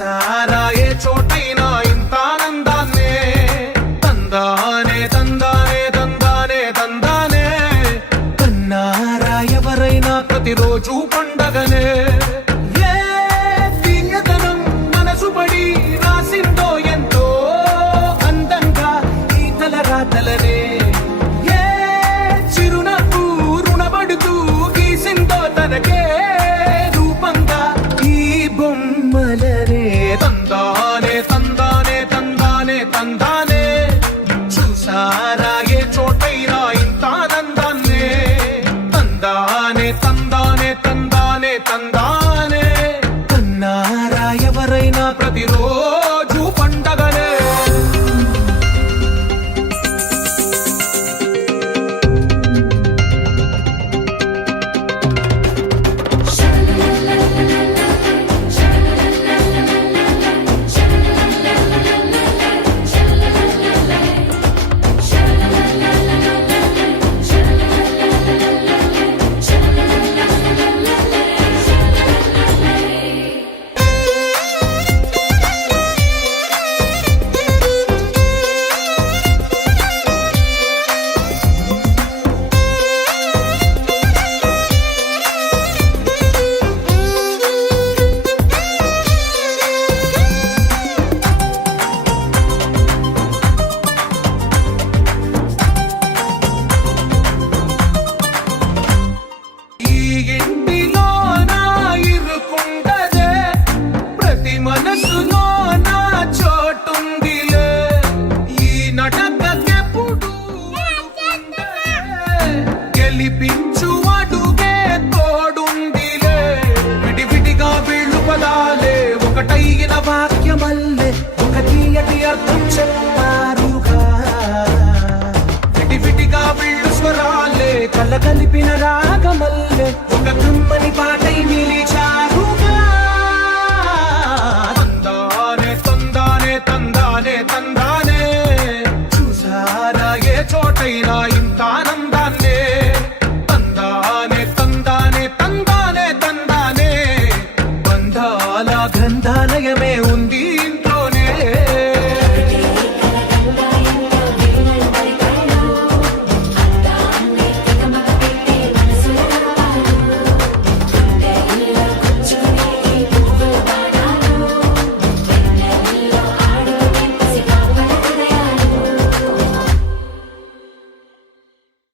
చూసారా ఏ చోటైనా ఇంత ఆనందాన్నే తందానే తందానే తందానే తందానే కన్నారా ఎవరైనా ప్రతిరోజు పండగనే ఏ తీయదనం మనసు పడి రాసిందో ఎంతో అందంగా ఈ తలరాతలనే ఏ చిరునవ్వు రుణపడుతూ గీసిందో తనకే రూపంగా ఈ బొమ్మలనే తందానే తందానే తందానే తందానే చూసారా ఏ చోటైనా ఇంత ఆనందాన్నే తందానే తందానే తందానే తందానే కన్నారా ఎవరైనా ప్రతిరోజు పండగనే మనసులో నా చోటుందిలే ఈ నటకెప్పుడు గెలిపించు అడుగే తోడుందిలే విడివిడిగా వీళ్ళు పదాలే ఒకటైన వాక్యమల్లే ఒక తీయటి అర్థం చెప్పారుగా విడివిడిగా వీళ్ళు స్వరాలే కలగలిపిన రాగమల్లే ఒక కమ్మని పాట